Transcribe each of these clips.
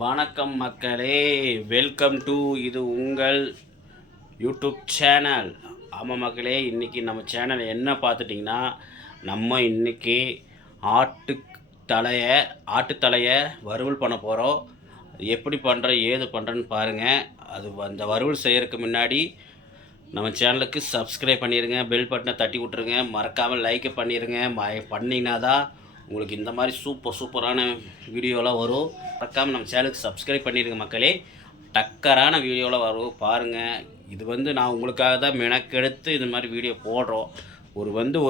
வணக்கம் மக்களே, welcome to இது உங்கள் யூடியூப் சேனல். ஆமாம் மக்களே, இன்றைக்கி நம்ம சேனல் என்ன பார்த்துட்டிங்கன்னா, நம்ம இன்றைக்கி ஆட்டுத்தலையை வறுவல் பண்ண போகிறோம். எப்படி பண்ணுறோம் ஏது பண்ணுறேன்னு பாருங்கள். அந்த வறுவல் செய்கிறதுக்கு முன்னாடி நம்ம சேனலுக்கு சப்ஸ்கிரைப் பண்ணிடுங்க, பெல் பட்டனை தட்டி விட்ருங்க, மறக்காமல் லைக் பண்ணிடுங்க. பண்ணிங்கன்னா தான் உங்களுக்கு இந்த மாதிரி சூப்பரான வீடியோலாம் வரும். மறக்காமல் நம்ம சேனலுக்கு சப்ஸ்கிரைப் பண்ணிடுங்க மக்களே. டக்கரான வீடியோலாம் வரும் பாருங்கள். இது நான் உங்களுக்காக தான் மெனக்கெடுத்து இந்த மாதிரி வீடியோ போடுறோம்.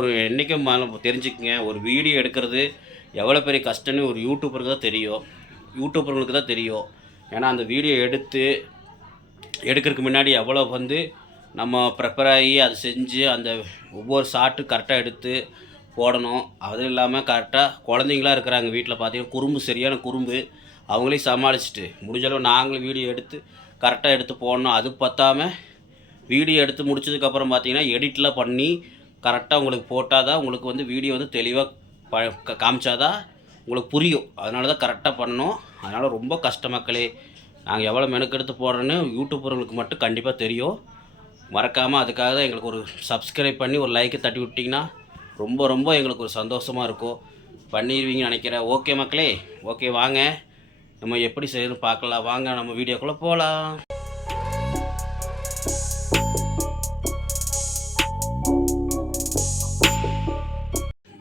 ஒரு என்றைக்கும் தெரிஞ்சுக்குங்க, ஒரு வீடியோ எடுக்கிறது எவ்வளோ பெரிய கஷ்டம்னு ஒரு யூடியூபர்களுக்கு தான் தெரியும். ஏன்னா அந்த வீடியோ எடுக்கிறதுக்கு முன்னாடி எவ்வளோ நம்ம ப்ரிப்பேர் ஆகி அதை செஞ்சு அந்த ஒவ்வொரு ஷாட்டு கரெக்டாக எடுத்து போடணும். அதுவும் இல்லாமல் கரெக்டாக குழந்தைங்களாம் இருக்கிறாங்க வீட்டில், பார்த்தீங்கன்னா சரியான குறும்பு. அவங்களையும் சமாளிச்சுட்டு முடிஞ்சளவு நாங்களும் வீடியோ எடுத்து கரெக்டாக எடுத்து போடணும். அது பற்றாமல் வீடியோ எடுத்து முடிச்சதுக்கப்புறம் பார்த்தீங்கன்னா எடிட்லாம் பண்ணி கரெக்டாக உங்களுக்கு போட்டால் தான் உங்களுக்கு வீடியோ தெளிவாக காமிச்சாதான் உங்களுக்கு புரியும். அதனால தான் கரெக்டாக பண்ணணும். அதனால் ரொம்ப கஷ்ட மக்களே. நாங்கள் எவ்வளோ மெனக்கெடுத்து போடுறோன்னு யூடியூபர்களுக்கு மட்டும் கண்டிப்பாக தெரியும். மறக்காமல் அதுக்காக தான் எங்களுக்கு ஒரு சப்ஸ்கிரைப் பண்ணி ஒரு லைக்கை தட்டி விட்டிங்கன்னா ரொம்ப எங்களுக்கு ஒரு சந்தோஷமாக இருக்கும். பண்ணிடுவீங்கன்னு நினைக்கிறேன். ஓகே மக்களே, ஓகே வாங்க நம்ம எப்படி செய்யணும்னு பார்க்கலாம். வாங்க நம்ம வீடியோக்குள்ளே போகலாம்.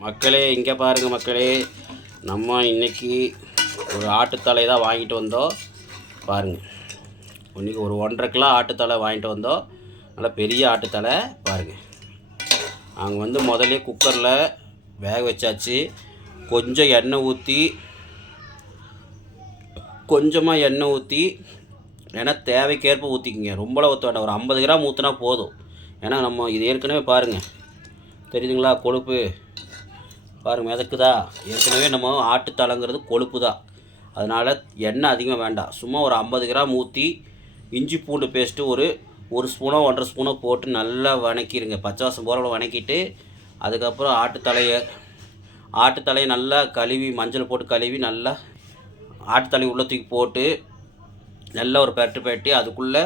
மக்களே, இங்கே பாருங்கள் மக்களே, நம்ம இன்றைக்கி ஒரு ஆட்டுத்தலை தான் வாங்கிட்டு வந்தோம். பாருங்கள், இன்றைக்கி ஒரு 1.5 கிலோ ஆட்டுத்தலை வாங்கிட்டு வந்தோம். நல்லா பெரிய ஆட்டுத்தலை பாருங்கள். நாங்கள் முதல்ல குக்கரில் வேக வச்சாச்சு. கொஞ்சமாக எண்ணெய் ஊற்றி ஏன்னா தேவைக்கேற்ப ஊற்றிக்கிங்க. ரொம்பலாம் ஊற்ற வேண்டாம், ஒரு 50 கிராம் ஊற்றினா போதும். ஏன்னா நம்ம இது ஏற்கனவே பாருங்கள், தெரியுதுங்களா, கொழுப்பு பாருங்கள் மிதக்குதா. ஏற்கனவே நம்ம ஆட்டுத்தலைங்கிறது கொழுப்பு தான். அதனால் எண்ணெய் அதிகமாக வேண்டாம். சும்மா ஒரு 50 கிராம் ஊற்றி இஞ்சி பூண்டு பேஸ்ட்டு ஒரு ஸ்பூனோ 1.5 ஸ்பூனோ போட்டு நல்லா வணக்கிடுங்க. பச்சை வாசம் போகிற வணக்கிட்டு அதுக்கப்புறம் ஆட்டுத்தலையை நல்லா கழுவி மஞ்சள் போட்டு கழுவி நல்லா ஆட்டுத்தலை உள்ள தூக்கி போட்டு நல்லா ஒரு பெரட்டி அதுக்குள்ளே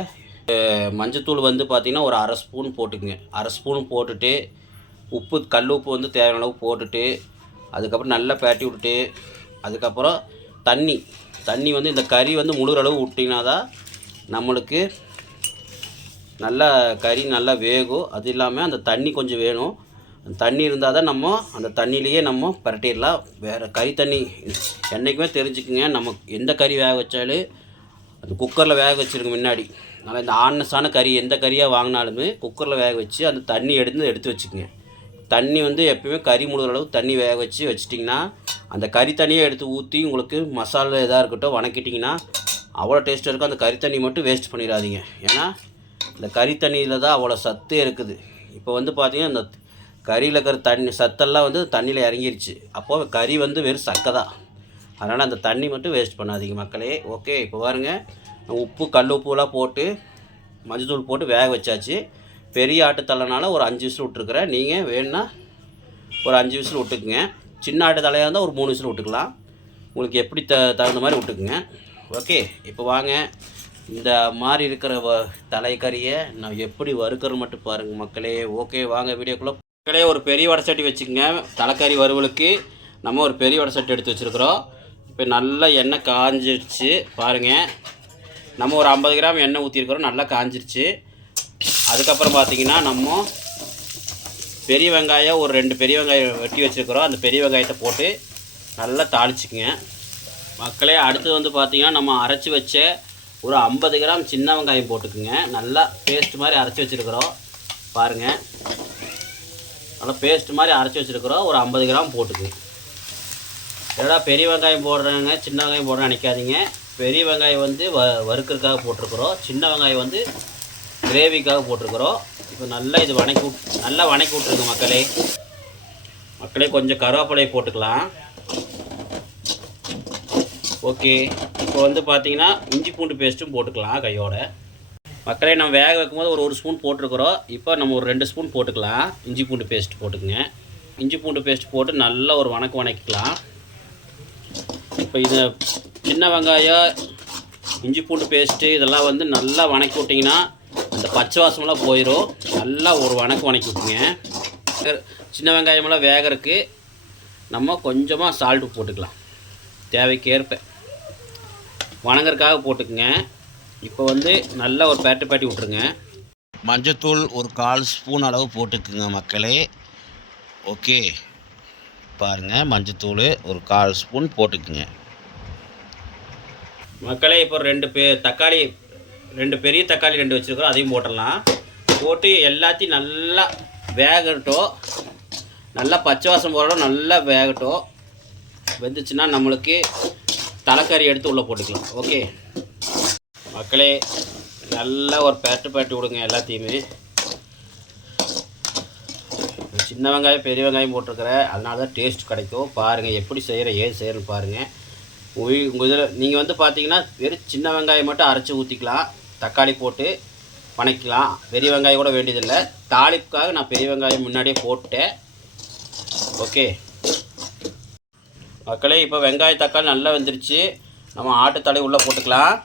மஞ்சத்தூள் பார்த்திங்கன்னா ஒரு 1/2 ஸ்பூன் போட்டுக்குங்க. 1/2 ஸ்பூன் போட்டுட்டு கல் உப்பு தேவையான அளவு போட்டுட்டு அதுக்கப்புறம் நல்லா பெரட்டி விட்டுட்டு அதுக்கப்புறம் தண்ணி இந்த கறி முழுகிற அளவு விட்டிங்கன்னா தான் நம்மளுக்கு நல்லா கறி நல்லா வேகும். அது இல்லாமல் அந்த தண்ணி கொஞ்சம் வேணும். அந்த தண்ணி இருந்தால் தான் நம்ம அந்த தண்ணியிலையே நம்ம பரட்டிடலாம். வேறு கறி தண்ணி என்றைக்குமே தெரிஞ்சுக்குங்க, நம்ம எந்த கறி வேக வச்சாலும் அந்த குக்கரில் வேக வச்சுருங்க முன்னாடி. அதனால் இந்த ஆனஸான கறி எந்த கறியாக வாங்கினாலுமே குக்கரில் வேக வச்சு அந்த தண்ணி எடுத்து வச்சுக்கோங்க. தண்ணி எப்போயுமே கறி முழுகிற அளவு தண்ணி வேக வச்சிட்டிங்கன்னா அந்த கறி தண்ணியை எடுத்து ஊற்றி உங்களுக்கு மசாலா எதாக இருக்கட்டும் வணக்கிட்டிங்கன்னா அவ்வளோ டேஸ்ட்டாக இருக்கும். அந்த கறி தண்ணி மட்டும் வேஸ்ட் பண்ணிடாதீங்க. ஏன்னா இந்த கறி தண்ணியில் தான் அவ்வளோ சத்தே இருக்குது. இப்போ பார்த்தீங்கன்னா இந்த கறியில் இருக்கிற சத்தெல்லாம் தண்ணியில் இறங்கிருச்சு. அப்போது கறி வெறும் சக்கை தான். அதனால் அந்த தண்ணி மட்டும் வேஸ்ட் பண்ணாதீங்க மக்களே. ஓகே, இப்போ பாருங்கள், உப்பு கல் உப்புலாம் போட்டு மஞ்சள் போட்டு வேக வச்சாச்சு. பெரிய ஆட்டுத்தலைனால ஒரு 5 விசில் விட்டுருக்குறேன். நீங்கள் வேணுன்னா ஒரு 5 விசில் விட்டுக்குங்க. சின்ன ஆட்டுத்தலையாக இருந்தால் ஒரு 3 விசில் விட்டுக்கலாம். உங்களுக்கு எப்படி தகுந்த மாதிரி விட்டுக்குங்க. ஓகே, இப்போ வாங்க இந்த மாதிரி இருக்கிற தலைக்கறியை நான் எப்படி வறுக்கிறது மட்டும் பாருங்கள் மக்களே. ஓகே வாங்க வீடியோக்குள்ளே. மக்களே, ஒரு பெரிய வடை சட்டி வச்சுக்கோங்க. தலைக்கறி வறுவலுக்கு நம்ம ஒரு பெரிய வடை சட்டி எடுத்து வச்சுருக்குறோம். இப்போ நல்லா எண்ணெய் காஞ்சிருச்சு பாருங்கள். நம்ம ஒரு 50 கிராம் எண்ணெய் ஊற்றிருக்கிறோம். நல்லா காஞ்சிருச்சு. அதுக்கப்புறம் பார்த்திங்கன்னா நம்ம பெரிய வெங்காயம் ஒரு 2 பெரிய வெங்காயம் வெட்டி வச்சுருக்குறோம். அந்த பெரிய வெங்காயத்தை போட்டு நல்லா தாளிச்சிக்கங்க மக்களே. அடுத்து பார்த்திங்கன்னா நம்ம அரைச்சி வச்ச ஒரு 50 கிராம் சின்ன வெங்காயம் போட்டுக்குங்க. நல்லா பேஸ்ட் மாதிரி அரைச்சி வச்சுருக்குறோம் பாருங்கள். நல்லா பேஸ்ட் மாதிரி அரைச்சி வச்சுருக்குறோம். ஒரு 50 கிராம் போட்டுக்குங்க. ஏன்னா பெரிய வெங்காயம் போடுறாங்க சின்ன வெங்காயம் போடுறேன்னு நினைக்காதீங்க. பெரிய வெங்காயம் வறுக்கிறதுக்காக போட்டிருக்குறோம். சின்ன வெங்காயம் கிரேவிக்காக போட்டிருக்குறோம். இப்போ நல்லா இது நல்லா வணக்கி விட்ருங்க மக்களே. கொஞ்சம் கருவேப்பிலையை போட்டுக்கலாம். ஓகே, இப்போ பார்த்தீங்கன்னா இஞ்சி பூண்டு பேஸ்ட்டும் போட்டுக்கலாம் கையோட. மக்களே, நம்ம வேக வைக்கும்போது ஒரு ஸ்பூன் போட்டிருக்கிறோம். இப்போ நம்ம ஒரு 2 ஸ்பூன் போட்டுக்கலாம். இஞ்சி பூண்டு பேஸ்ட் போட்டுக்குங்க. இஞ்சி பூண்டு பேஸ்ட் போட்டு நல்லா ஒரு வணக்கிக்கலாம். இப்போ இது சின்ன வெங்காயம் இஞ்சி பூண்டு பேஸ்ட்டு இதெல்லாம் வந்து நல்லா வணக்கி விட்டிங்கன்னா அந்த பச்சை வாசமெல்லாம் போயிடும். நல்லா ஒரு வணக்கி விட்டுங்க. சின்ன வெங்காயமெல்லாம் வேகிறதுக்கு நம்ம கொஞ்சமாக சால்ட்டு போட்டுக்கலாம், தேவைக்கேற்ப வணங்குறதுக்காக போட்டுக்குங்க. இப்போ வந்து நல்லா ஒரு பேட்டி விட்ருங்க. மஞ்சத்தூள் ஒரு 1/4 ஸ்பூன் அளவு போட்டுக்குங்க மக்களே. ஓகே, பாருங்கள், மஞ்சத்தூள் ஒரு 1/4 ஸ்பூன் போட்டுக்குங்க மக்களே. இப்போ 2 தக்காளி, 2 பெரிய தக்காளி 2 வச்சுருக்கிறோம், அதையும் போட்டுடலாம். போட்டு எல்லாத்தையும் நல்லா வேகட்டும், நல்லா பச்சை வாசம் போகிறோம், நல்லா வேகட்டும். வெந்துச்சுன்னா நம்மளுக்கு தலைக்கறி எடுத்து உள்ளே போட்டுக்கலாம். ஓகே மக்களே, நல்லா ஒரு பேட்டி விடுங்க எல்லாத்தையுமே. சின்ன வெங்காயம் பெரிய வெங்காயம் போட்டிருக்கிறேன், அதனால தான் டேஸ்ட் கிடைக்கும். பாருங்கள் எப்படி செய்கிறேன், ஏது செய்கிறேன்னு பாருங்கள். உங்கள் இதில் நீங்கள் வந்து பார்த்தீங்கன்னா வெறும் சின்ன வெங்காயம் மட்டும் அரைச்சி ஊற்றிக்கலாம், தக்காளி போட்டு வணக்கலாம். பெரிய வெங்காயம் கூட வேண்டியதில்லை. தாளிப்புக்காக நான் பெரிய வெங்காயம் முன்னாடியே போட்டேன். ஓகே மக்களே, இப்போ வெங்காயம் தக்காளி நல்லா வெந்துருச்சு. நம்ம ஆட்டுத்தலை உள்ளே போட்டுக்கலாம்.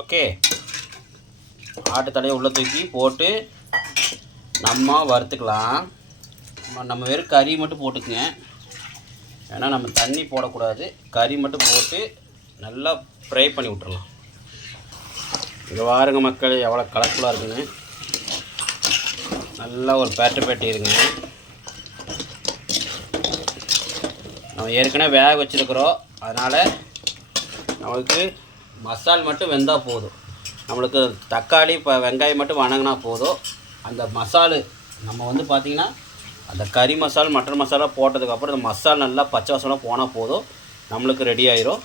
ஓகே, ஆட்டுத்தலையை உள்ளே தூக்கி போட்டு நம்ம வறுத்துக்கலாம். நம்ம வெறும் கறி மட்டும் போட்டுக்குங்க, ஏன்னா நம்ம தண்ணி போடக்கூடாது. கறி மட்டும் போட்டு நல்லா ஃப்ரை பண்ணி விட்டுறலாம். இங்கே பாருங்க மக்கள், எவ்வளோ கலர்ஃபுல்லாக இருக்குன்னு. நல்லா ஒரு பேட்டி இருங்க. நம்ம ஏற்கனவே வேக வச்சுருக்குறோம், அதனால் நம்மளுக்கு மசால் மட்டும் வெந்தால் போதும். நம்மளுக்கு தக்காளி வெங்காயம் மட்டும் வணங்கினா போதும். அந்த மசாலு நம்ம வந்து பார்த்திங்கன்னா அந்த கறி மசால் மட்டன் மசாலா போட்டதுக்கப்புறம் அந்த மசால் நல்லா பச்சை வாசம் போனால் போதும், நம்மளுக்கு ரெடி ஆயிரும்.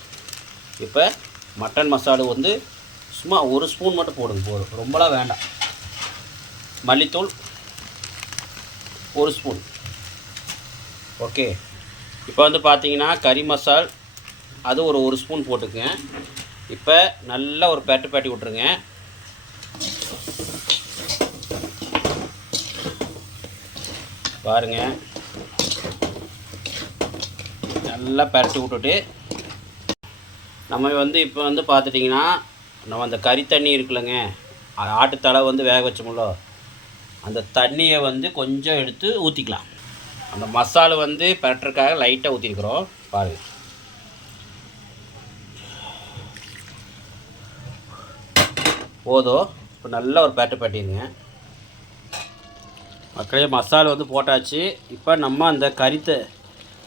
இப்போ மட்டன் மசாலு வந்து சும்மா 1 ஸ்பூன் மட்டும் போடுங்க போதும், ரொம்பலாம் வேண்டாம். மல்லித்தூள் 1 ஸ்பூன். ஓகே, இப்போ வந்து பார்த்திங்கன்னா கறி மசால் அது ஒரு 1 ஸ்பூன் போட்டுக்குங்க. இப்போ நல்லா ஒரு பேட்டி விட்ருங்க. பாருங்கள், நல்லா பரட்டி விட்டுட்டு நம்ம வந்து இப்போ வந்து பார்த்துட்டிங்கன்னா நம்ம அந்த கறி தண்ணி இருக்குல்லங்க, ஆட்டுத்தலை வந்து வேக வச்சோம்ல, அந்த தண்ணியை வந்து கொஞ்சம் எடுத்து ஊற்றிக்கலாம். அந்த மசாலா வந்து பரட்டுறதுக்காக லைட்டாக ஊற்றிருக்கிறோம். பாருங்கள், போதும். இப்போ நல்லா ஒரு பேட்டிடுங்க மக்களே. மசாலா வந்து போட்டாச்சு. இப்போ நம்ம அந்த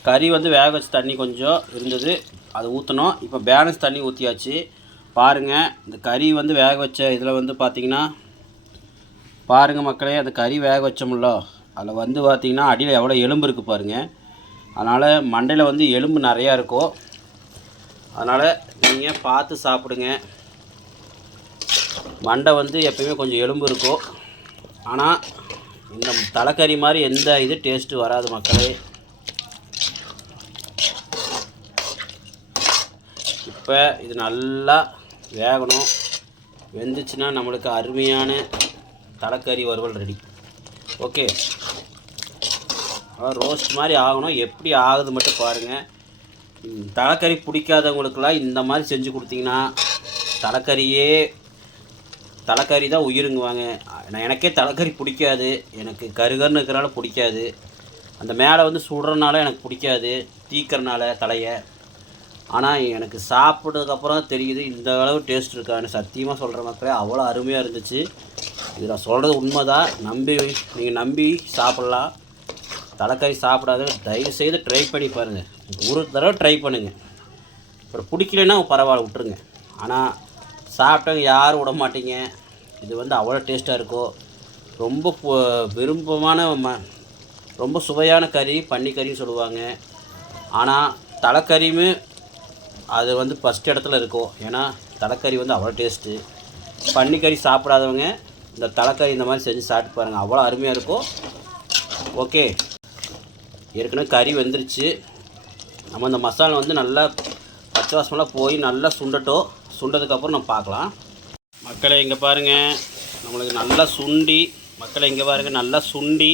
கறி வந்து வேக வச்ச தண்ணி கொஞ்சம் இருந்தது, அதை ஊற்றணும். இப்போ பேலன்ஸ் தண்ணி ஊற்றியாச்சு. பாருங்கள், இந்த கறி வந்து வேக வச்ச இதில் வந்து பார்த்திங்கன்னா பாருங்கள் மக்களே, அந்த கறி வேக வச்சோம்ல, அதில் வந்து பார்த்திங்கன்னா அடியில் எவ்வளோ எலும்பு இருக்குது பாருங்கள். அதனால் மண்டையில் வந்து எலும்பு நிறையா இருக்கும், அதனால் நீங்கள் பார்த்து சாப்பிடுங்க. மண்டை வந்து எப்பயுமே கொஞ்சம் எலும்பு இருக்கும், ஆனால் இந்த தலைக்கறி மாதிரி எந்த இது டேஸ்ட்டு வராது மக்களே. இப்போ இது நல்லா வேகணும். வெந்துச்சுன்னா நம்மளுக்கு அருமையான தலைக்கறி வறுவல் ரெடி. ஓகே, ரோஸ்ட் மாதிரி ஆகணும். எப்படி ஆகுது மட்டும் பாருங்கள். தலைக்கறி பிடிக்காதவங்களுக்கெல்லாம் இந்த மாதிரி செஞ்சு கொடுத்தீங்கன்னா தலைக்கறி தான் உயிருங்குவாங்க. எனக்கே தலைக்கறி பிடிக்காது, எனக்கு கருகருன்னு இருக்கிறனால பிடிக்காது. அந்த மேலே வந்து சுடுறதுனால எனக்கு பிடிக்காது, தீக்கிறனால தலையை. ஆனால் எனக்கு சாப்பிட்டதுக்கப்புறம் தெரியுது இந்த அளவு டேஸ்ட் இருக்கான்னு. சத்தியமாக சொல்கிற மக்களே, அவ்வளோ அருமையாக இருந்துச்சு. இது நான் சொல்கிறது உண்மை தான், நீங்கள் நம்பி சாப்பிட்லாம். தலைக்கறி சாப்பிடாத தயவுசெய்து ட்ரை பண்ணி பாருங்கள். ஒரு தடவை ட்ரை பண்ணுங்கள். அப்புறம் பிடிக்கலன்னா பரவாயில்ல, விட்டுருங்க. ஆனால் சாப்பிட்டவங்க யாரும் விட மாட்டீங்க. இது வந்து அவ்வளோ டேஸ்ட்டாக இருக்கும். ரொம்ப விருப்பமான ரொம்ப சுவையான கறி பன்னிக்கறின்னு சொல்லுவாங்க. ஆனால் தலைக்கறியுமே அது வந்து ஃபஸ்ட் இடத்துல இருக்கும். ஏன்னா தலைக்கறி வந்து அவ்வளோ டேஸ்ட்டு. பன்னிக்கறி சாப்பிடாதவங்க இந்த தலைக்கறி இந்த மாதிரி செஞ்சு சாப்பிட்டு பாருங்கள், அவ்வளோ அருமையாக இருக்கும். ஓகே, ஏற்கனவே கறி வெந்துருச்சு. நம்ம இந்த மசாலா வந்து நல்லா பச்சை வாசமெல்லாம் போய் நல்லா சுண்டதுக்கப்புறம் நம்ம பார்க்கலாம். மக்களை இங்கே பாருங்கள், நம்மளுக்கு நல்லா சுண்டி, மக்களை இங்கே பாருங்கள், நல்லா சுண்டி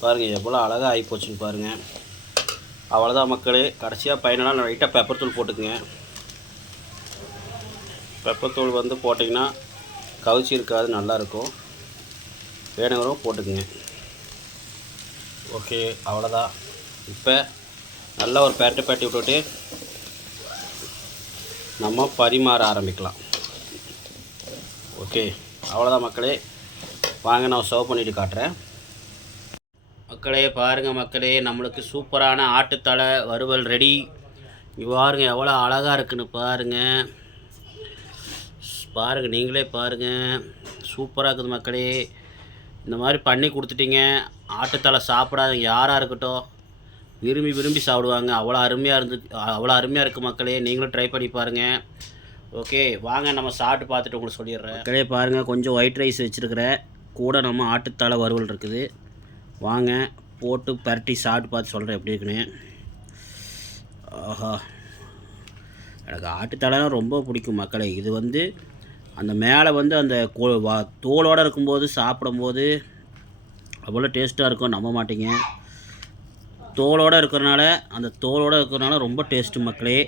பாருங்கள் எவ்வளோ அழகாக ஆகிப்போச்சுன்னு பாருங்கள். அவ்வளோதான் மக்களே. கடைசியாக பையனெல்லாம் லைட்டாக பெப்பர் தூள் போட்டுக்குங்க. பெப்பர் தூள் வந்து போட்டிங்கன்னா கவுச்சி இருக்காது, நல்லாயிருக்கும். வேணுங்கிறவங்க போட்டுக்குங்க. ஓகே, அவ்வளோதான். இப்போ நல்லா ஒரு பேட்டி விட்டுட்டு நம்ம பரிமாற ஆரம்பிக்கலாம். ஓகே, அவ்வளோதான் மக்களே. வாங்க நான் சர்வ் பண்ணிவிட்டு காட்டுறேன். மக்களே பாருங்கள் மக்களே, நம்மளுக்கு சூப்பரான ஆட்டுத்தலை வறுவல் ரெடி. இங்கே பாருங்கள் எவ்வளோ அழகாக இருக்குன்னு பாருங்கள். நீங்களே பாருங்கள், சூப்பராக இருக்குது மக்களே. இந்த மாதிரி பண்ணி கொடுத்துட்டீங்க. ஆட்டுத்தலை சாப்பிடாதவங்க யாராக இருக்கட்டும் விரும்பி சாப்பிடுவாங்க. அவ்வளோ அருமையாக இருக்குது மக்களே. நீங்களும் ட்ரை பண்ணி பாருங்கள். ஓகே, வாங்க நம்ம சாப்பிட்டு பார்த்துட்டு உங்களுக்கு சொல்லிடுறேன். மக்களே பாருங்கள், கொஞ்சம் ஒயிட் ரைஸ் வச்சுருக்கிறேன், கூட நம்ம ஆட்டுத்தலை வறுவல் இருக்குது. வாங்க போட்டு பரட்டி சாப்பிட்டு பார்த்து சொல்கிறேன் எப்படி இருக்குன்னு. ஆஹா, எனக்கு ஆட்டுத்தலைலாம் ரொம்ப பிடிக்கும் மக்களே. இது வந்து அந்த மேலே வந்து அந்த தோலோடு இருக்கும்போது சாப்பிடும்போது அவ்வளோ டேஸ்ட்டாக இருக்கும், நம்ப மாட்டீங்க. தோலோடு இருக்கிறனால ரொம்ப டேஸ்ட்டு மக்களே.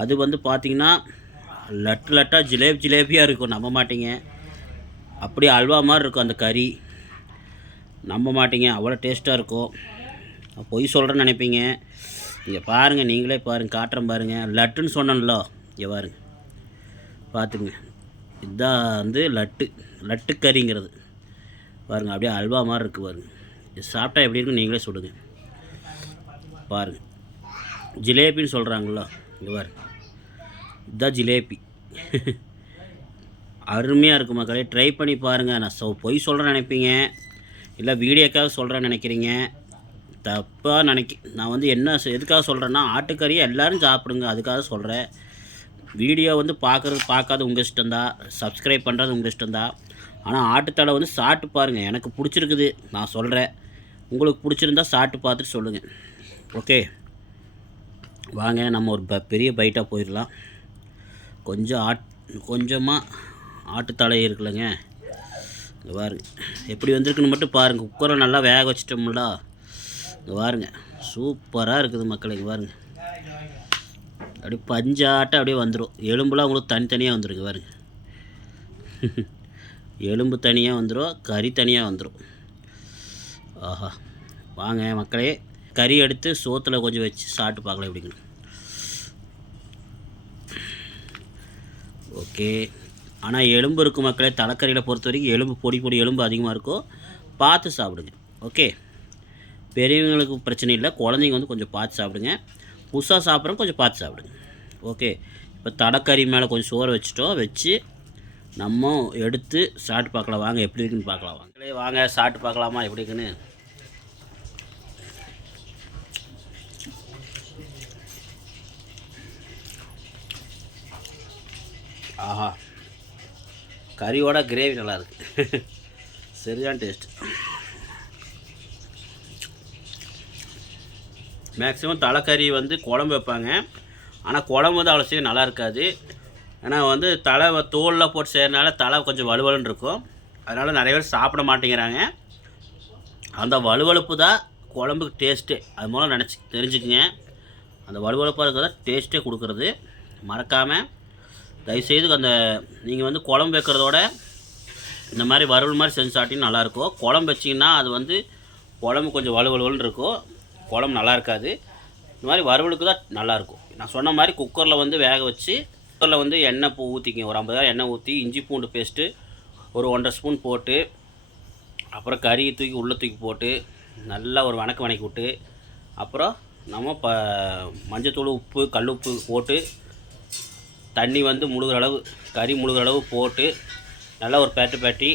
அது வந்து பார்த்திங்கன்னா லட்டாக ஜிலேபியாக இருக்கும், நம்ப மாட்டீங்க. அப்படியே அல்வா மாதிரி இருக்கும் அந்த கறி, நம்ப மாட்டீங்க. அவ்வளோ டேஸ்ட்டாக இருக்கும். பொய் சொல்கிறேன்னு நினைப்பீங்க. இங்கே பாருங்கள், நீங்களே பாருங்கள், காட்டுறேன் பாருங்கள். லட்டுன்னு சொன்னேன்ல, இங்கே பாருங்க, பார்த்துங்க. இதுதான் வந்து லட்டு கறிங்கிறது பாருங்கள். அப்படியே அல்வா மாதிரி இருக்குது பாருங்கள். இது சாப்பிட்டா எப்படி இருக்குன்னு நீங்களே சொல்லுங்கள். பாருங்கள், ஜிலேபின்னு சொல்கிறாங்களோ, இங்கே பாருங்க, இதுதான் ஜிலேபி. அருமையாக இருக்கும் மக்களே, ட்ரை பண்ணி பாருங்கள். நான் பொய் சொல்கிறேன்னு நினைப்பீங்க, இல்லை வீடியோக்காக சொல்கிறேன்னு நினைக்கிறீங்க. தப்பாக நான் வந்து எதுக்காக சொல்கிறேன்னா, ஆட்டுக்கறியை எல்லோரும் சாப்பிடுங்க, அதுக்காக சொல்கிறேன். வீடியோ வந்து பார்க்காத உங்கள் இஷ்டம்தான், சப்ஸ்கிரைப் பண்ணுறது உங்கள் இஷ்டம்தான். ஆனால் ஆட்டுத்தலை வந்து சாப்பிட்டு பாருங்கள். எனக்கு பிடிச்சிருக்குது, நான் சொல்கிறேன். உங்களுக்கு பிடிச்சிருந்தா சாப்பிட்டு பார்த்துட்டு சொல்லுங்கள். ஓகே, வாங்க நம்ம ஒரு பெரிய பைட்டாக போயிடலாம். கொஞ்சமாக ஆட்டுத்தலை இருக்குல்லங்க, இங்கே பாருங்க எப்படி வந்திருக்குன்னு மட்டும் பாருங்கள். குக்கரை நல்லா வேக வச்சிட்டோம்ல, இங்கே பாருங்கள், சூப்பராக இருக்குது மக்கள். இங்கே பாருங்கள், அப்படியே பஞ்சாட்டம் அப்படியே வந்துடும். எலும்புலாம் உங்களுக்கு தனித்தனியாக வந்துடுங்க பாருங்க. எலும்பு தனியாக வந்துடும், கறி தனியாக வந்துடும். ஆஹா, வாங்க மக்களே, கறி எடுத்து சோத்தில் கொஞ்சம் வச்சு சாப்பிட்டு பார்க்கலாம் எப்படிங்கன்னு. ஓகே, ஆனால் எலும்பு இருக்கும் மக்களே. தலைக்கறியில் பொறுத்த வரைக்கும் எலும்பு பொடி எலும்பு அதிகமாக இருக்கும், பார்த்து சாப்பிடுங்க. ஓகே, பெரியவங்களுக்கு பிரச்சனை இல்லை, குழந்தைங்க வந்து கொஞ்சம் பார்த்து சாப்பிடுங்க. புதுசாக சாப்பிட்றவங்க கொஞ்சம் பார்த்து சாப்பிடுங்க. ஓகே, இப்போ தலைக்கறி மேலே கொஞ்சம் சோறு வச்சு நம்ம எடுத்து சாப்பிட்டு பார்க்கலாம். வாங்க எப்படி இருக்குன்னு பார்க்கலாம். வாங்க சாப்பிட்டு பார்க்கலாமா எப்படி இருக்குன்னு. ஆஹா, கறியோட கிரேவி நல்லா இருக்குது, சரியான டேஸ்ட். மேக்ஸிமம் தலைக்கறி வந்து குழம்பு வைப்பாங்க, ஆனால் குழம்பு வந்து அவ்வளோ சீக்கிரம் நல்லா இருக்காது. ஏன்னா வந்து தோலில் போட்டு செய்கிறனால தலை கொஞ்சம் வலுவலுன்னு இருக்கும். அதனால் நிறைய பேர் சாப்பிட மாட்டேங்கிறாங்க. அந்த வலுவலுப்பு தான் குழம்புக்கு டேஸ்ட்டு. அது மூலம் தெரிஞ்சுக்குங்க. அந்த வலுவலுப்பாக இருக்கிறத டேஸ்ட்டே கொடுக்குறது. மறக்காமல் தயவுசெய்து நீங்கள் வந்து குழம்பு வைக்கிறதோட இந்த மாதிரி வறுவல் மாதிரி செஞ்சு சாப்பிட்டீங்கன்னா நல்லாயிருக்கும். குழம்பு வச்சிங்கன்னா அது வந்து குழம்பு கொஞ்சம் வலுவலுன்னு இருக்கும், குழம்பு நல்லா இருக்காது. இந்த மாதிரி வறுவலுக்கு தான் நல்லாயிருக்கும். நான் சொன்ன மாதிரி குக்கரில் வந்து வேக வச்சு, குக்கரில் வந்து எண்ணெய் ஊற்றிக்கிங்க. ஒரு 50 எண்ணெய் ஊற்றி இஞ்சி பூண்டு பேஸ்ட்டு ஒரு 1.5 ஸ்பூன் போட்டு, அப்புறம் கறியை தூக்கி போட்டு நல்லா ஒரு வணக்கி விட்டு, அப்புறம் நம்ம மஞ்சத்தூள், உப்பு, கல் உப்பு போட்டு, தண்ணி வந்து கறி முழுகிற அளவு போட்டு நல்லா ஒரு பேட்டி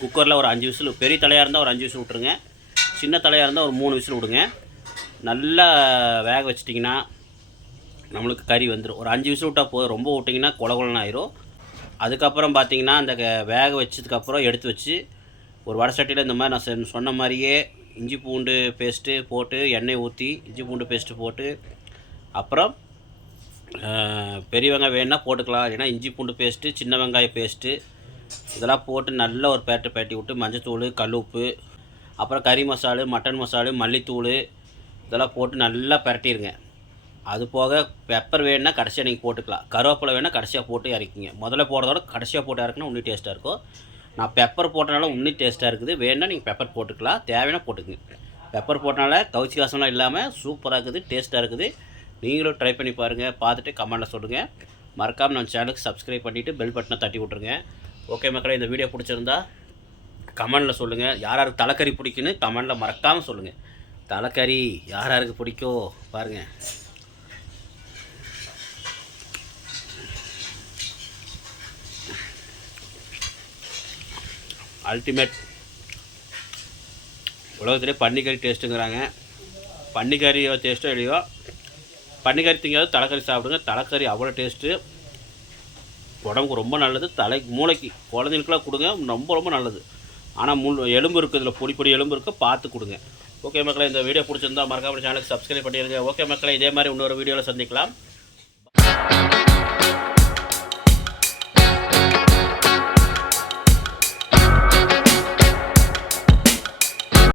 குக்கரில் ஒரு 5 விசில். பெரிய தலையாக இருந்தால் ஒரு 5 விசில் விட்ருங்க, சின்ன தலையாக இருந்தால் ஒரு 3 விசில் விடுங்க. நல்லா வேக வச்சிட்டிங்கன்னா நம்மளுக்கு கறி வந்துடும். ஒரு 5 விசில் விட்டால் போதும், ரொம்ப விட்டிங்கன்னா குழகுலன்னு ஆயிரும். அதுக்கப்புறம் பார்த்திங்கன்னா அந்த வேக வச்சதுக்கப்புறம் எடுத்து வச்சு ஒரு வடை சட்டியில் இந்த மாதிரி நான் சொன்ன மாதிரியே இஞ்சி பூண்டு பேஸ்ட்டு போட்டு, எண்ணெய் ஊற்றி இஞ்சி பூண்டு பேஸ்ட்டு போட்டு, அப்புறம் பெரிய வெங்காயம் வேணுன்னா போட்டுக்கலாம், ஏன்னா இஞ்சி பூண்டு பேஸ்ட்டு, சின்ன வெங்காய பேஸ்ட்டு இதெல்லாம் போட்டு நல்லா ஒரு பேட்டி விட்டு, மஞ்சத்தூள், கல் உப்பு, அப்புறம் கறி மசாலு, மட்டன் மசாலு, மல்லித்தூள் இதெல்லாம் போட்டு நல்லா பரட்டிடுங்க. அது போக பெப்பர் வேணுன்னா கடைசியாக நீங்கள் போட்டுக்கலாம். கருவேப்பிலை வேணால் கடைசியாக போட்டு இறக்கிங்க. முதல்ல போடுறதோட கடைசியாக போட்டு இறக்குனா இன்னும் டேஸ்ட்டாக இருக்கும். நான் பெப்பர் போட்டனால இன்னும் டேஸ்ட்டாக இருக்குது. வேணுன்னா நீங்கள் பெப்பர் போட்டுக்கலாம், தேவைன்னா போட்டுக்குங்க. பெப்பர் போட்டனால கவுச்சி வாசம்லாம் இல்லாமல் சூப்பராக இருக்குது, டேஸ்ட்டாக இருக்குது. நீங்களும் ட்ரை பண்ணி பாருங்கள். பார்த்துட்டு கமெண்ட்டில் சொல்லுங்கள். மறக்காமல் நம்ம சேனலுக்கு சப்ஸ்கிரைப் பண்ணிவிட்டு பெல் பட்டனை தட்டி விட்ருங்க. ஓகே மக்களே, இந்த வீடியோ பிடிச்சிருந்தா கமெண்டில் சொல்லுங்கள். யார் யாருக்கு தலைக்கறி பிடிக்குன்னு கமெண்டில் மறக்காமல் சொல்லுங்கள். தலைக்கறி யார் யாருக்கு பிடிக்கும் பாருங்கள். அல்டிமேட். உலகத்திலே பன்னிக்கறி டேஸ்ட்டுங்கிறாங்க. பன்னிக்கறி டேஸ்ட்டோ இல்லையோ, பன்னிக்கறி திங்காவது தலைக்கறி சாப்பிடுங்க. தலைக்கறி அவ்வளோ டேஸ்ட்டு, உடம்புக்கு ரொம்ப நல்லது. மூளைக்கு குழந்தைங்களுக்குலாம் கொடுங்க, ரொம்ப ரொம்ப நல்லது. ஆனால் எலும்பு இருக்குது, இதில் பொடி பொடி எலும்பு இருக்குது, பார்த்து கொடுங்க. ஓகே மக்களே, இந்த வீடியோ பிடிச்சிருந்தா மறக்காம சேனலுக்கு சப்ஸ்கிரைப் பண்ணிடுங்க. ஓகே மக்களே, இதே மாதிரி இன்னொரு வீடியோவில் சந்திக்கலாம்.